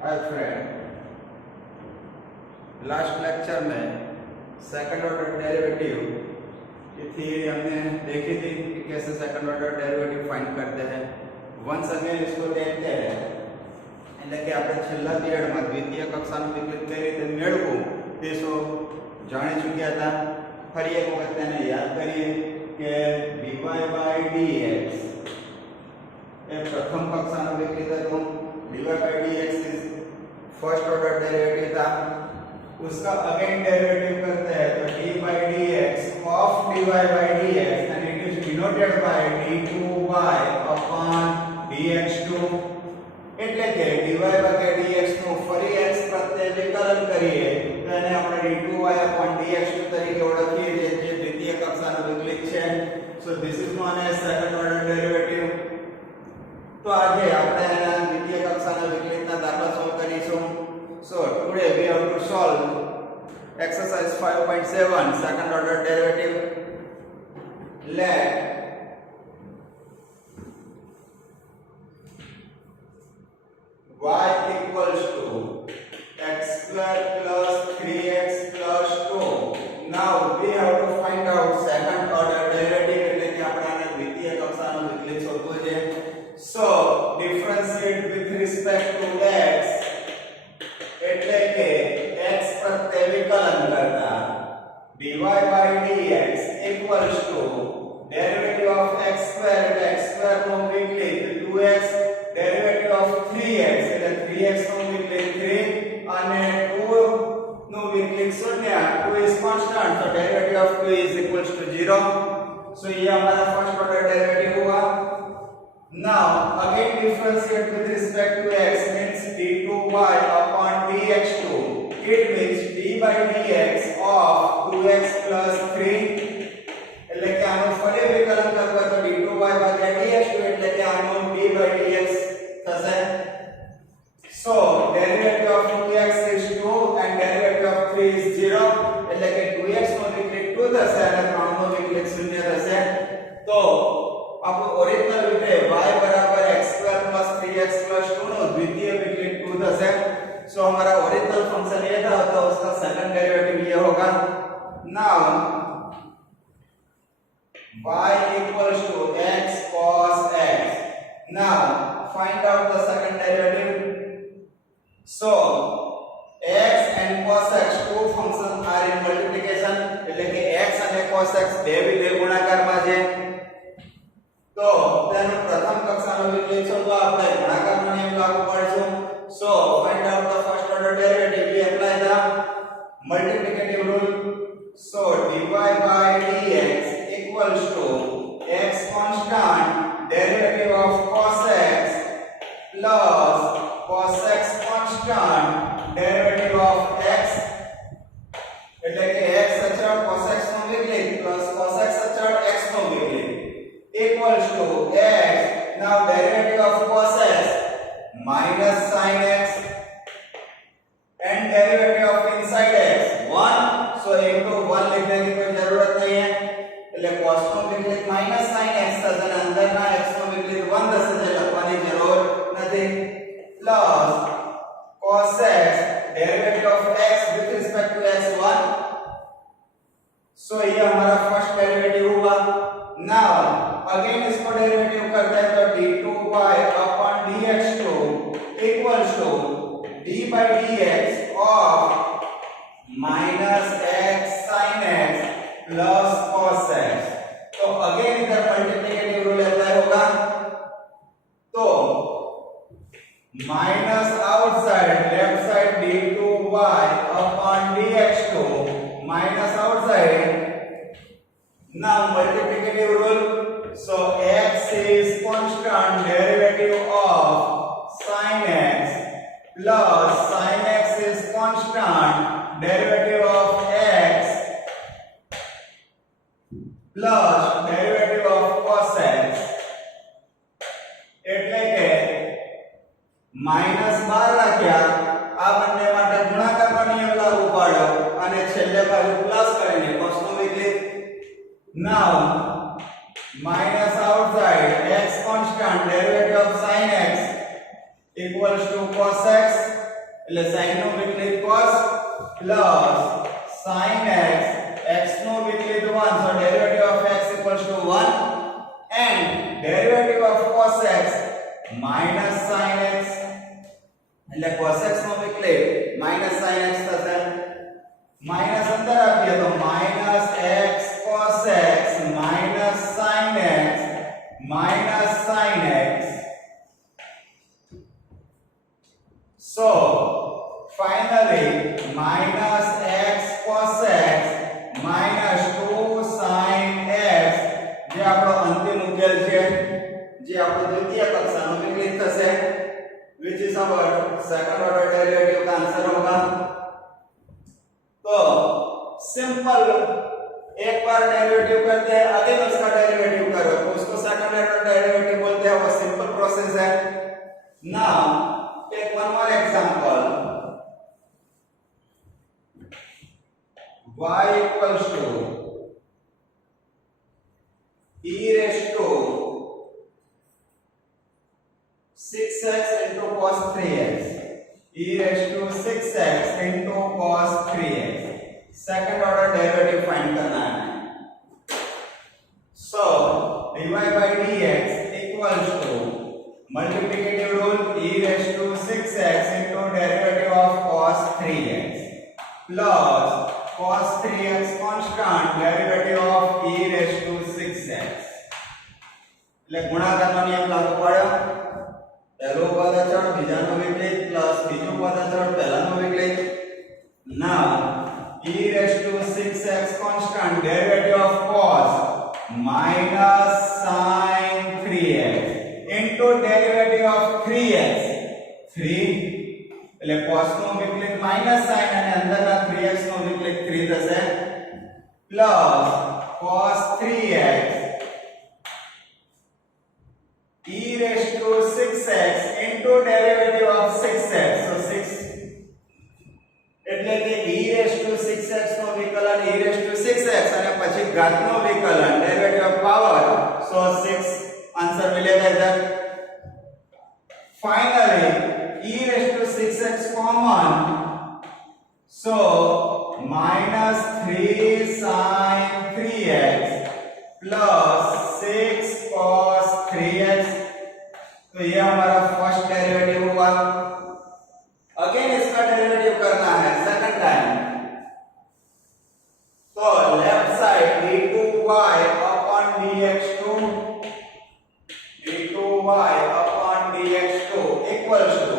Hi friend, last lecture में second order derivative की theory हमने देखी थी कि कैसे सेकंड ऑर्डर डेरिवेटिव फाइंड करते हैं। वंस अगेन इसको देखते हैं એટલે કે આપણે છેલ્લા પીરિયડમાં દ્વિતીય કક્ષાનું વિકલિત કઈ રીતે મેળવવું તે સૌ જાણી ચૂક્યા હતા। ફરી એક વખત તેને યાદ કરીએ કે dy/dx એ પ્રથમ કક્ષાનું વિકલિત હતું। dy/dx is first order derivative था। उसका अगेन डेरिवेटिव करते हैं तो d/dx of dy/dx and it is denoted by d2y upon dx2 એટલે કે dy/dx નું ફરી x પ્રત્યે વિકલન કરીએ તો એને આપણે d2y upon dx2 તરીકે ઓળખીએ જે દ્વિતીય કક્ષાનો વિકલિત છે। so this is known as second order derivative। तो આજે આપણે એના દ્વિતીય કક્ષાના વિકલિતના દાખલા સોલ્વ કરીશું। so today we have to solve exercise 5.7 second order derivative। let y equals to x square plus 3x plus 2। now we have to find out second order derivative એટલે કે આપણે આને દ્વિતીય કક્ષાનો વિકલિત શોધવો છે। so differentiate with respect to x એટલે કે x પ્રત્યે વિકલન કરતા dy/dx equals to derivative of x square એટલે x square નો વિકલિત 2x derivative of 3x એટલે 3x નો વિકલિત 3 અને 2 નો વિકલિત 0। 2 is constant so derivative of 2 is equals to 0। so ये हमारा फर्स्ट ऑर्डर डेरिवेटिव हुआ। now again differentiate with respect to x means d2y upon dx2 it means d/dx of 2x plus 3 એટલે કે આનો ફરી વિકલન કરવા તો d2y ભાગ્યા dx2 એટલે કે આનો d/dx થશે। so derivative of 2x is 2 and derivative of 3 is 0 એટલે કે 2x નો વિકલિત 2 થશે અને 3 નો વિકલિત 0 થશે। તો આપણો ઓરિજિનલ રીતે y बराबर x² + 3x + 2 નો द्वितीय विकलित 2 થશે। सो हमारा ओरिजिनल फंक्शन ये था तो उसका सेकंड डेरिवेटिव ये होगा। Now y equals to x cos x। now find out the second derivative। so x and cos x two functions are in multiplication એટલે કે x અને cos x બે વિધેય ગુણાકારમાં છે। તો તેનો પ્રથમ કક્ષાનો વિકલિત શોધવા આપણે ગુણાકારનો નિયમ લાગુ પાડીશું। so find out the first order derivative we apply the multiplicative rule। so dy/dx equals to x constant derivative of cos x plus cos x constant derivative of x એટલે કે x અચળ cos x નો વિકલિત plus cos x અચળ x નો વિકલિત equals to x now derivative of cos x minus sin x and derivative of inside x 1। so into 1 लिखने की कोई जरूरत नहीं है એટલે cos નો વિકલિત minus sin x થશે અને અંદરના x નો વિકલિત 1 થશે જે લખવાની જરૂર નથી plus cos x derivative of x with respect to x1। so ये हमारा फर्स्ट डेरिवेटिव हुआ। now अगेन इसको डेरिवेटिव करते हैं तो d2y upon dx2 equals to d/dx of minus x sin x plus cos x। तो अगेन इधर multiplicative rule apply होगा तो minus outside left side d2y upon dx2 minus outside. now multiplicative rule। so x is constant derivative of sin x plus sin x is constant derivative of x plus derivative of cos x એટલે કે minus 12 રાખ્યા આ બંને માટે ગુણાકારનો નિયમ લાગુ પાડો અને છેલ્લે બાજુ પ્લસ કરીને cos નો વિકલિત। now minus outside x constant derivative of sin x equals to cos x એટલે sin નો વિકલિત cos plus sin x, x નો વિકલિત 1, so derivative of x equals to 1, and derivative of cos x minus sin x, એટલે cos x નો વિકલિત minus sin x થશે, minus અંદર આપીએ તો minus x cos x minus sin x minus sin x. So finally minus x cos x minus 2 sin x જે આપણો અંતિમ ઉકેલ છે, જે આપણો દ્વિતીય કક્ષાનો વિકલિત થશે, which is our second order derivative का आंसर होगा. तो सिंपल एक बार डेरिवेटिव करते हैं, अगेन उसका डेरिवेटिव करो तो उसको सेकंड ऑर्डर डेरिवेटिव बोलते हैं. वो सिंपल प्रोसेस है. Now take one more example. y equals to e raised to 6x into cos 3x, e raised to 6x into cos 3x. Second order derivative find करना है. सो dy by dx equals to multiplicative rule e raised to 6x into derivative of cos 3x plus cos 3x constant derivative of e raised to 6x. એટલે ગુણાકારનો નિયમ લાગુ પડ્યો. પહેલો પદ અચળ બીજાનો વિકલિત પ્લસ બીજો પદ અચળ પહેલાનો વિકલિત. નાઉ e raised to 6x constant derivative of cos minus sin 3x into derivative of 3x 3 એટલે cos નો વિકલિત minus sin અને અંદરના 3x નો વિકલિત 3 થશે plus cos 3x e raised to 6x into derivative of 6x. So 6 એટલે કે e raised to 6x નો વિકલન e raised to 6x અને પછી ઘાતનો વિકલન derivative of power, so 6 answer मिलेगा इधर. Finally e raised to 6x common, so minus 3 sin 3x plus 6 cos 3x. तो ये हमारा फर्स्ट डेरिवेटिव हुआ. अगेन इसका डेरिवेटिव करना है सेकंड टाइम. तो left side d2y upon dx2 equals to,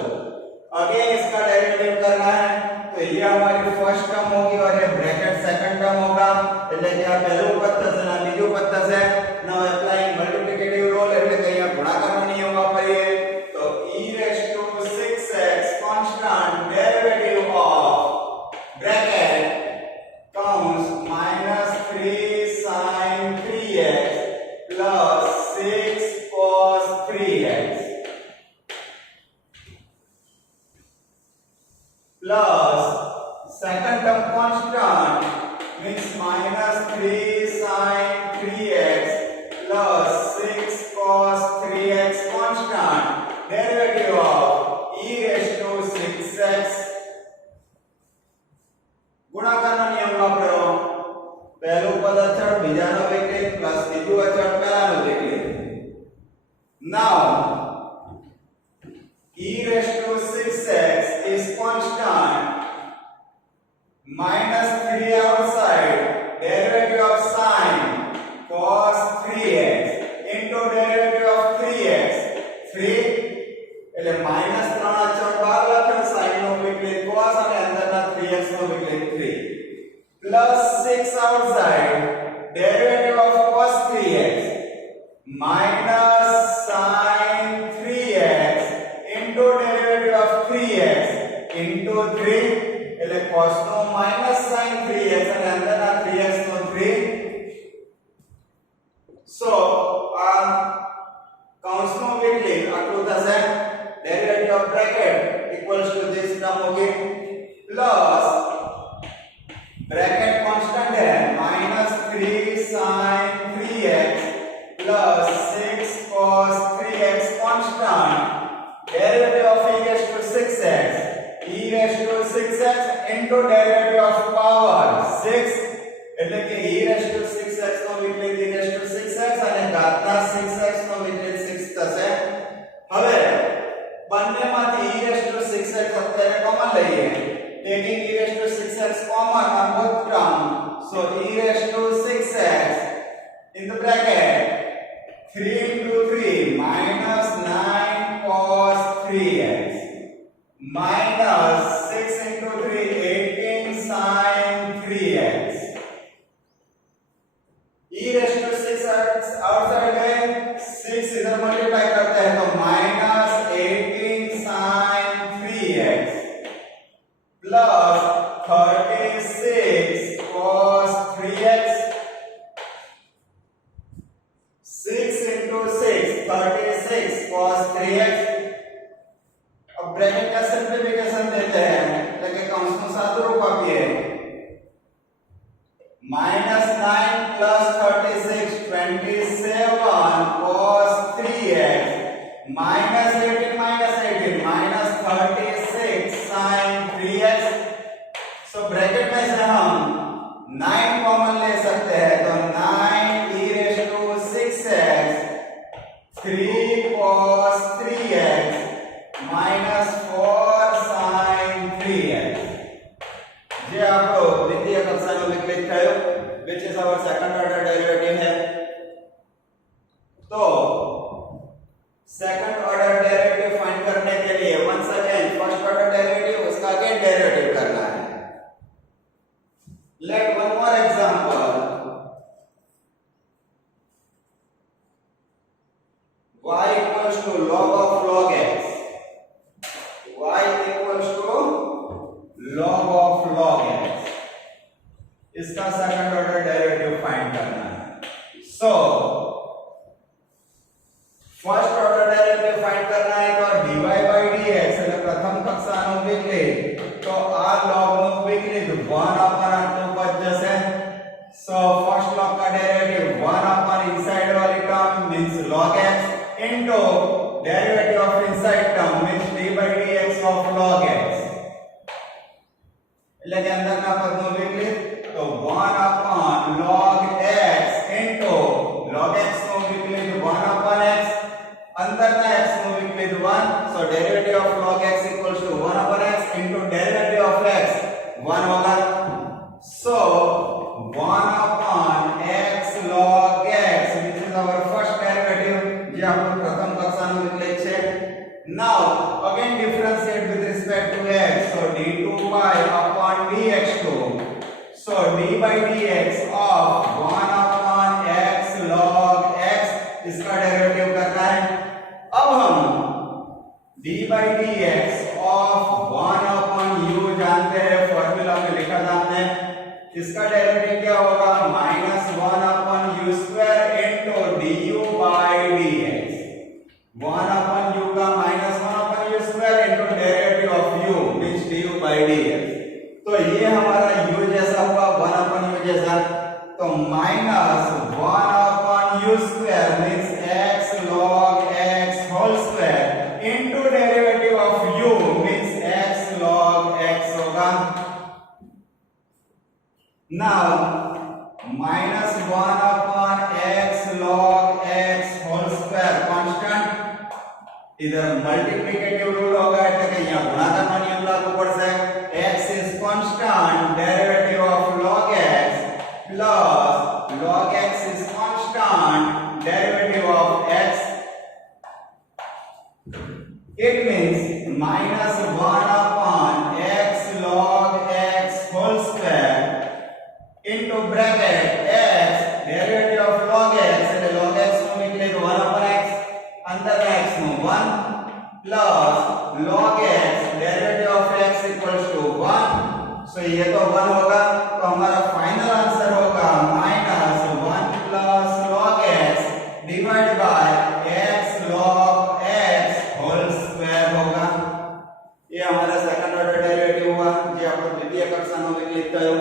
again इसका डेरिवेटिव करना है. तो ये हमारी फर्स्ट टर्म होगी और ये ब्रैकेट सेकंड टर्म होगा. એટલે કે આ પહેલું પદ થશે અને બીજું પદ થશે. નાउ એપ્લાઇંગ મલ્ટીપ્લિકેટિવ રૂલ એટલે કે અહીંયા ગુણાકારનો નિયમ વાપરીએ. તો e raised to 6x constant derivative of bracket comes minus 3 sin 3x plus 6 cos 3x plus second term constant means minus 3 sin 3x plus 6 cos 3x constant derivative of e raised to 6x. ગુણાકારનો નિયમ વાપરો. પહેલું પદ અચળ બીજાનો વિકલિત plus બીજું અચળ પહેલાનો વિકલિત. નાઉ e raised to 6x is constant, minus 3 outside, derivative of sin cos 3x into derivative of 3x 3 એટલે minus 3 અચળ બહાર લખ્યો, sin નો વિકલિત cos અને અંદરના 3x નો વિકલિત 3 plus 6 outside, derivative of cos 3x minus sin 3x into derivative of 3x into 3 એટલે cos નો minus sin 3x અને અંદરના 3x નો 3. so કૌંસનો વિકલિત આટલું થશે. derivative of bracket equals to this term होगी plus ब्रैकेट कांस्टेंट है minus 3 sin 3x plus 6 cos 3x constant derivative of e raised to 6x e raised into derivative of power 6 એટલે કે e raised to 6x નો વિકલિત e raised to 6x અને ઘાતના 6x નો વિકલિત 6 થશે હવે બંનેમાંથી e raised to 6x અત્યારે common લઈએ taking e raised to 6x common on both term so e raised to 6x in the bracket 3 into 3 minus 9 cos 3x minus 6 into 3 18 sin 3x e raised to 6x outside गए 6 इधर multiply करते हैं तो minus 18 sin 3x plus 36 cos 3x 6 into 6 36 cos 3x अब bracket का simplification देते हैं लेकिन कंस को साथ रूप आपिए minus 9 plus 36 27 cos 3x minus 18 minus 36 sin 3x so bracket में से हम 9 कॉमन ले सकते हैं तो 9 e raised to 6x 3 cos 3x minus 4 sin 3x જે આપણો દ્વિતીય કક્ષાનો વિકલિત થયો which is our second order derivative है तो सेकंड ऑर्डर डेरिवेटिव फाइंड करने के लिए once again first order derivative उसका अगेन डेरिवेटिव करना है let one more example y equals to log of log x y equals to log of log x इसका second order derivative find करना है so first order derivative find करना है तो dy by dx એટલે પ્રથમ કક્ષાનો વિકલિત તો આ log નો વિકલિત 1 upon r2 પદ જશે so first log का डेरिवेटिव 1 upon inside वाली term means log x into derivative of inside term means d by dx of log x એટલે કે અંદરના પદનો વિકલિત तो 1 upon log x into log x નો વિકલિત 1 upon x अंदરના x નો વિકલિત 1 so derivative of log x equals to 1 upon x into derivative of x 1 होगा so 1 upon x log x which is our first derivative જે આપણો પ્રથમ કક્ષાનો વિકલિત છે now again differentiate with respect to x so d2y upon dx2 so d by dx of 1 upon x log x इसका derivative करना है अब हम d by dx of 1 upon u जानते हैं फॉर्मूला में लिखा था हमने इसका डेरिवेटिव क्या होगा -1 upon u square into du by dx 1 upon u का -1 upon u square into derivative of u means du by dx तो ये हमारा u जैसा हुआ 1 upon u जैसा तो -1 upon u square means x log x whole square into derivative of u means x log x होगा now -1 upon x log x whole square constant इधर multiplicative rule होगा એટલે કે અહીંયા ગુણાકારનો નિયમ લાગુ પડશે x is constant derivative of log x plus log x is constant derivative of x it means -1 upon x log x whole square into bracket x derivative of log x એટલે log x નું વિકલિત 1 upon x अंदर x નું 1 plus log x derivative of x equals to 1 so ये तो 1 होगा तो हमारा फाइनल आंसर होगा -1 plus log x divided by x log x whole square होगा ये हमारा सेकंड ऑर्डर डेरिवेटिव हुआ જે આપણો દ્વિતીય કક્ષાનો વિકલિત થયો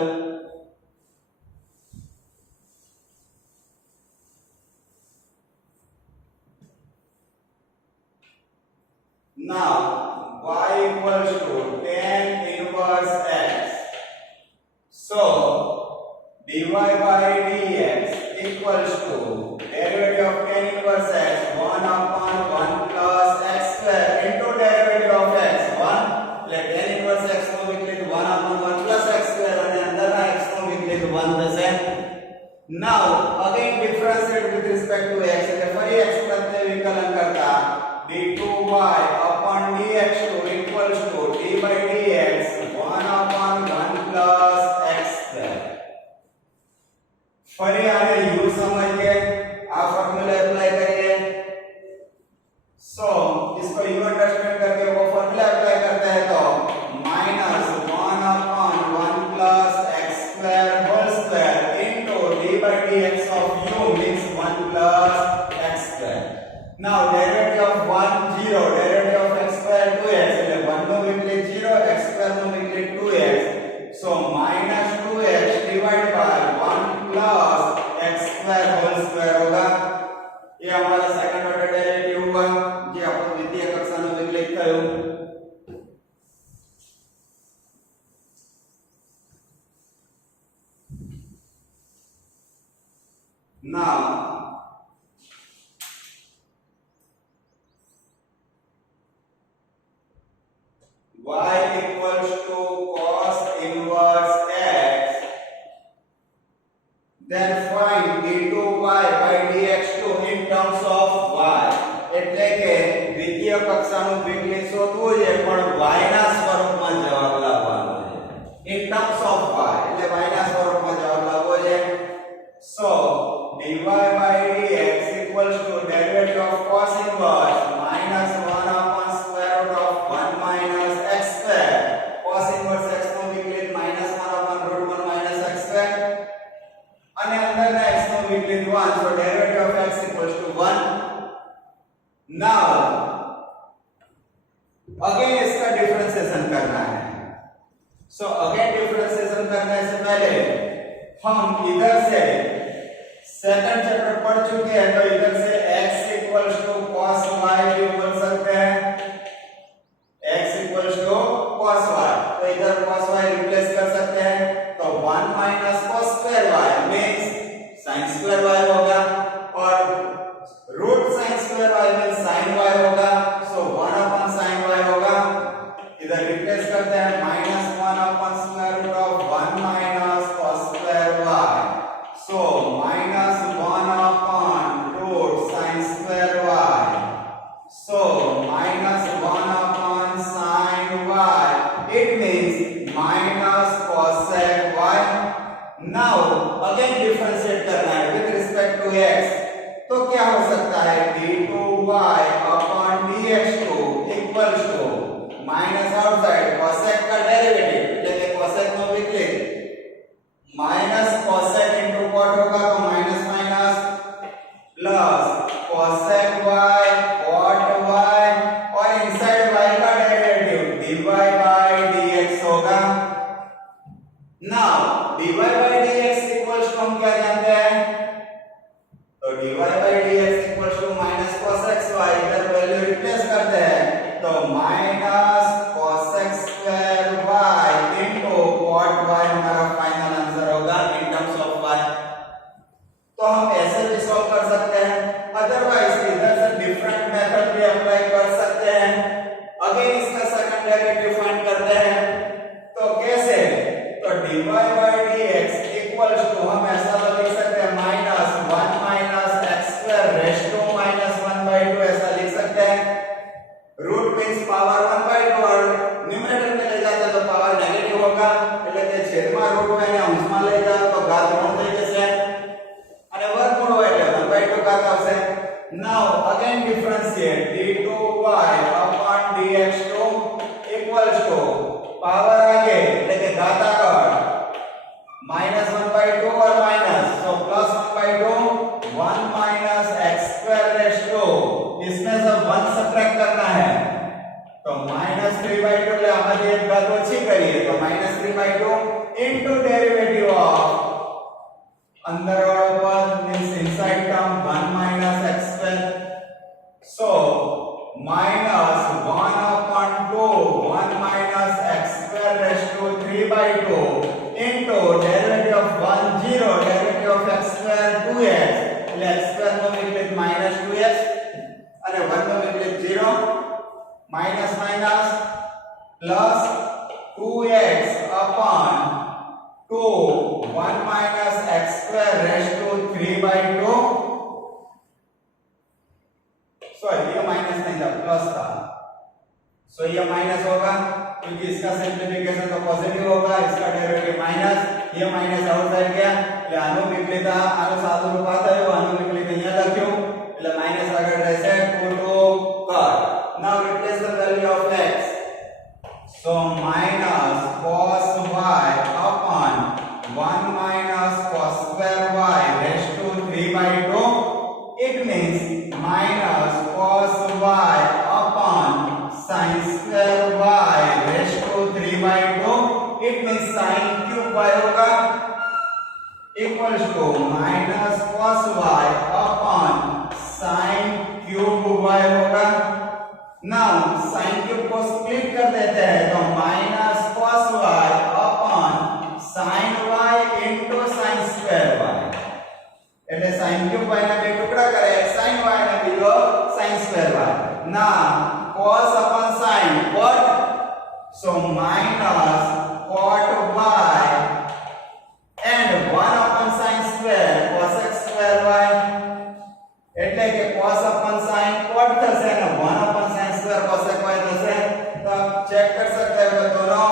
now y equals to tan inverse x by dx equals to derivative of tan inverse x 1 upon 1 plus x square into derivative of x 1 એટલે tan inverse x નો વિકલિત 1 upon 1 plus x square અને અંદરના x નો વિકલિત 1 થશે. Now again differentiate with respect to x એટલે ફરી x પ્રત્યે વિકલન કરતા d2y upon dx2 equals to d by dx 1 upon 1 plus x square. फरी आगे u समझिए, आ फॉर्मूला अप्लाई करिए. सो इसको u अंडरस्टैंड करके वो फॉर्मूला अप्लाई करते हैं तो minus 1 upon 1 plus x square whole square into d by dx of u means 1 plus x square. Now derivative of 1 0 derivative of x square 2x એટલે 1 નો વિકલિત 0 x square નો વિકલિત 2x. So minus 2x divided by 1 plus x square whole square होगा. ये हमारा second order derivative हुआ जो अपन द्वितीय कक्षा में विकलित थयो. Now y equals to cos inverse x, then find d2y by dx2 in terms of y. એટલે કે દ્વિતીય કક્ષાનું વિકલિત શોધવું છે પણ y ના સ્વરૂપમાં જવાબ લાવવાનો છે. in terms of y એટલે y ના સ્વરૂપમાં જવાબ લાવવો છે. so dy by dx equals to derivative of cos inverse minus 1 upon square root of 1 minus x square. cos inverse x નો વિકલિત minus 1 upon root 1 minus x square અને અંદરના x નો વિકલિત 1. so derivative of x equals to 1. now again इसका differentiation करना है. so again differentiation करने से पहले हम इधर से सेकंड चैप्टर पढ़ चुके हैं तो इधर से x equals to cos y भी बोल सकते हैं. x equals to cos y तो इधर cos y रिप्लेस कर सकते हैं तो 1 minus cos square y means sin square y होगा और root sin square y means sin y होगा. so 1 upon sin y होगा. इधर रिप्लेस करते हैं minus 1 upon square root of 1 minus cos square y. so minus 1 upon root sin square y. so minus 1 upon sin y. it means minus cosec y. now again differentiate करना है with respect to x. तो क्या हो सकता है d2y upon dx2 equals to minus outside cosec का derivative એટલે કે cosec નો વિકલિત minus cosec into cot होगा तो minus minus plus cosec y cot y और इनसाइड y का डेरिवेटिव dy by dx होगा. now dy by dx equals to हम क्या जानते हैं तो dy by dx equals to minus cosec y. इधर वैल्यू रिप्लेस करते हैं तो minus cosec square y into cot y हमारा फाइनल आंसर होगा in terms of y. तो हम ऐसे भी सॉल्व कर सकते हैं. अदरवाइज इधर से डिफरेंट मेथड भी अप्लाई कर सकते हैं. अगेन इसका सेकंड डेरिवेटिव फाइंड करते हैं तो कैसे तो dy by dx equals to हम ऐसा तो लिख सकते हैं minus 1 minus x square raised to minus 1 by 2 ऐसा लिख सकते हैं. रूट मींस पावर 1 by 2 और न्यूमरेटर में ले जाते तो पावर नेगेटिव होगा એટલે કે છેદમાં રૂટ માં ને અંશમાં લઈ જાવ તો ઘાત ઋણ થઈ જશે અને વર્ગમૂળ હોય એટલે 1 by 2 ઘાત આવશે. now again differentiate d2y upon dx2 equals to power आगे એટલે કે घात આગળ minus 1 by 2 और minus so plus 1 by 2 1 minus x square raised to इसमें से 1 सब्ट्रैक्ट करना है तो minus 3 by 2 ले आगे एक घात ओછી करिए तो minus 3 by 2 into derivative of अंदर वाला पद means inside term 1 minus x square. so minus 1 upon 2 1 minus x square raised to 3 by 2 into derivative of 1 0 plus 2x upon 2 1 minus x square raise to 3/2 sorry ये minus नहीं था plus था सो ये minus होगा क्योंकि इसका सिंप्लिफिकेशन तो पॉजिटिव होगा इसका डेरिवेटिव माइनस ये माइनस आउटसाइड गया એટલે આનું વિકલિત આનું સાદું રૂપ આ થયું આનું વિકલિત અહીંયા લખ્યું એટલે માઈનસ આગળ રહેશે 2 કર now replace the value of x so minus cos y upon 1 minus cos square y raised to 3/2 it means minus cos y upon sin square y raised to 3/2 it means sin cube y होगा equals to minus cos y upon sin cube y होगा now sin cube को split कर देते हैं तो minus cos y upon sin y into sin square y એટલે sin cube y ના બે ટુકડા કરે sin y ને બીજો sin square y now cos upon sin what so minus cot y and 1 upon sin square cos x square y એટલે કે cos upon sin cot થશે અને 1 upon sin square cos x y થશે तो आप check कर सकते हैं दोनों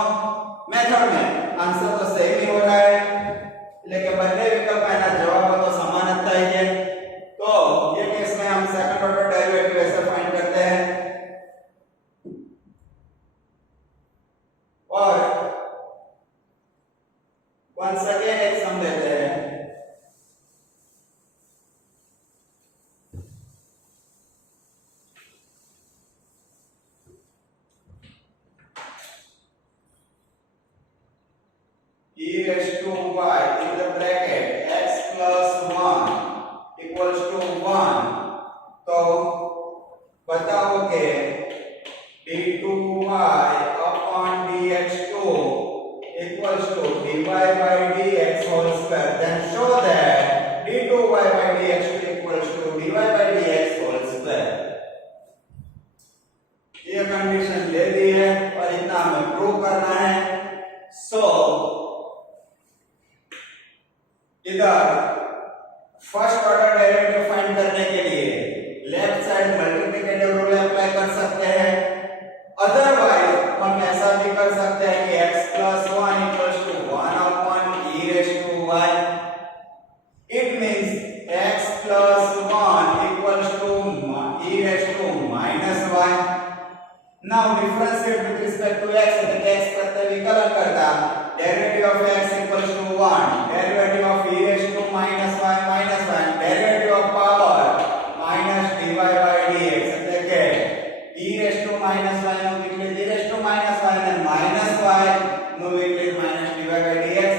मेथड में आंसर तो सेम ही हो रहा है लेकिन બંને વિકલ્પ એના જવાબ તો સમાન જ થાય છે तो ये केस में हम सेकंड ऑर्डर डेरिवेटिव ऐसे फाइंड करते हैं और once again एक सम देते हैं e raised to y in the bracket x plus 1 equals to 1 तो बताओ कि d2y upon dx2 equals to dy by dx whole square then show that d2y by dx2 equals to dy by dx whole square ये condition ले ली है और इतना हमें prove करना है सो इधर फर्स्ट ऑर्डर डेरिवेटिव फाइंड करने के लिए left side multiplicative rule apply कर सकते हैं अदरवाइज हम ऐसा भी कर सकते हैं कि x plus 1 equals to 1 upon e raised to y it means x plus 1 equals to e raised to minus y now differentiate with respect to x એટલે કે x પ્રત્યે વિકલન કરતા derivative of x equals to 1 derivative of e raised to minus y minus 1 derivative of power minus dy by dx એટલે કે e raised to minus y નો વિકલિત e raised to minus y અને minus y નો વિકલિત minus dy by dx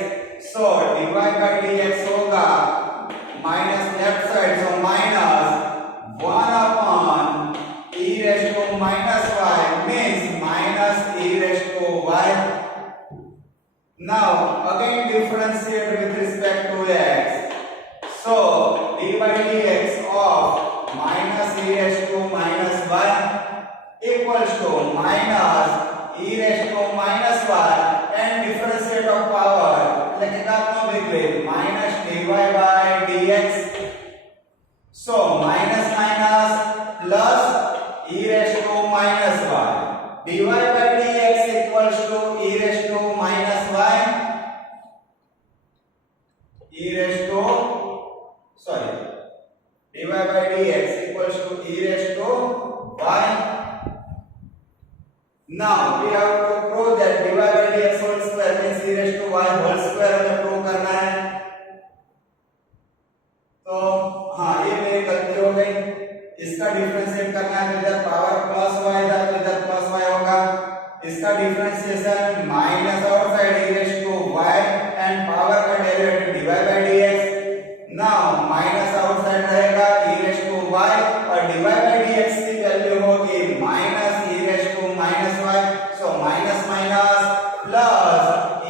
so dy by dx होगा minus left side so minus 1 upon e raised to minus y means minus e raised to y now again differentiate with respect to x so d by dx of minus e raised to minus y equals to minus e raised to minus y and differentiate of power એટલે કે કાનો વિકલિત minus dy by dx so minus minus plus e raised to minus y dy by dx equals to e raised to minus y e raised to sorry dy by dx equals to e raised to y now we have to prove that dy by dx whole square means e raised to y whole square हमें prove करना है तो हाँ ये मेरी गलती हो गई इसका डिफरेंशिएट करना है तो इधर पावर प्लस y था तो इधर प्लस y होगा इसका differentiation minus outside e raised to y and power का derivative dy by dx now minus outside रहेगा e raised to y और dy by dx की वैल्यू होगी minus e raised to minus y so minus minus plus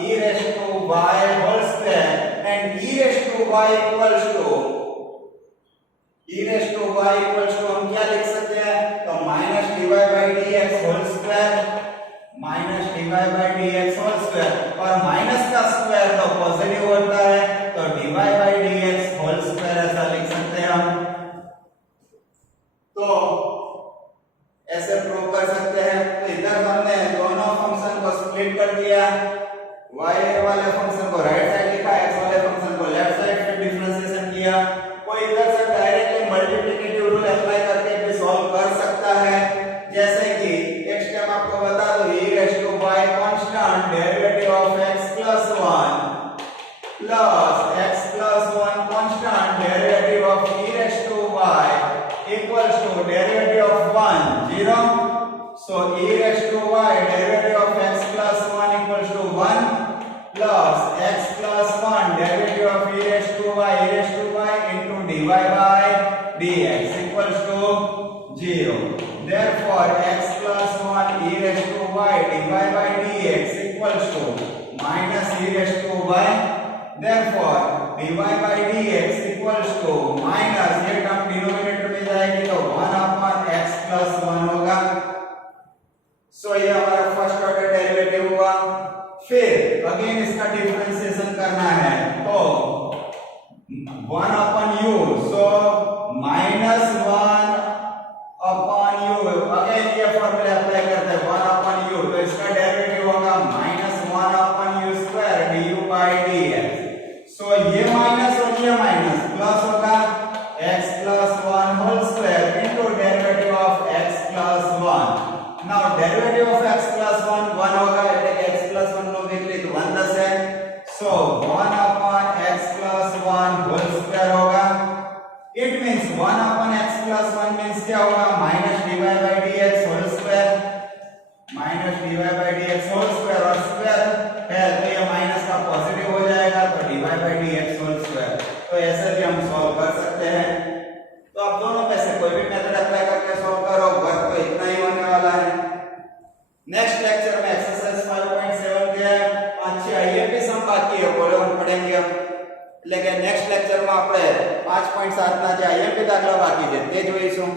e raised to y whole square and e raised to y equals to हम क्या लिख सकते हैं तो minus dy by dx whole square minus dy by dx whole square, और minus का square तो positive होता है, तो dy by dx whole square ऐसा लिख सकते हैं हम। तो ऐसे प्रूव कर सकते हैं। तो इधर हमने दोनों फंक्शन को स्प्लिट कर दिया, y वाले फंक्शन को राइट साइड लिखा, x वाले फंक्शन को लेफ्ट साइड पे डिफरेंशिएशन किया। कोई इधर से डायरेक्टली मल्टीप्लिकेटिव रूल अप्लाई करके भी सॉल्व कर सकता है, जैसे कि एक स्टेप आपको बता दो, e raised to y constant derivative of x plus 1 plus x plus 1 constant derivative of e raised to y equals to derivative of 1 0. So e raised to y derivative of x plus 1 equals to 1 plus x plus 1 derivative of e raised to y into dy by dx equals to 0. Therefore x plus 1 e raised to y dy by dx equals to minus e raised to y. Therefore dy by dx equals to minus, ये term denominator में जाएगी तो 1 upon x plus 1 होगा। सो ये हमारा first order derivative हुआ। फिर again इसका डिफरेंशिएशन करना है, तो 1 upon u, सो minus 1 upon u, अगेन ये फॉर्मूला अप्लाई करते हैं 1 upon u, तो इसका डेरिवेटिव होगा minus 1 upon u square du by dx। सो ये माइनस और ये माइनस प्लस होगा x plus 1 whole square into derivative of x plus 1। now derivative of x plus 1 1 होगा, એટલે કે x plus 1 નો વિકલિત 1 થશે। so 1 upon x plus 1 whole square होगा। it means 1 upon x plus 1 means क्या होगा, minus dy by dx whole square, minus dy by dx whole square, और square है तो ये माइनस का पॉजिटिव हो जाएगा, तो dy by dx whole square। तो ऐसे भी हम सॉल्व कर सकते हैं। तो आप दोनों में से कोई भी मेथड अप्लाई करके सॉल्व करो, वर्क तो इतना ही होने वाला है। नेक्स्ट लेक्चर में एक्सरसाइज 5.7 के 5-6 आईएमपी सम बाकी है, बोले हम पढ़ेंगे हम, लेकिन नेक्स्ट लेक्चर में આપણે 5.7 ના જે આઈએમપી દાખલા બાકી છે તે જોઈશું।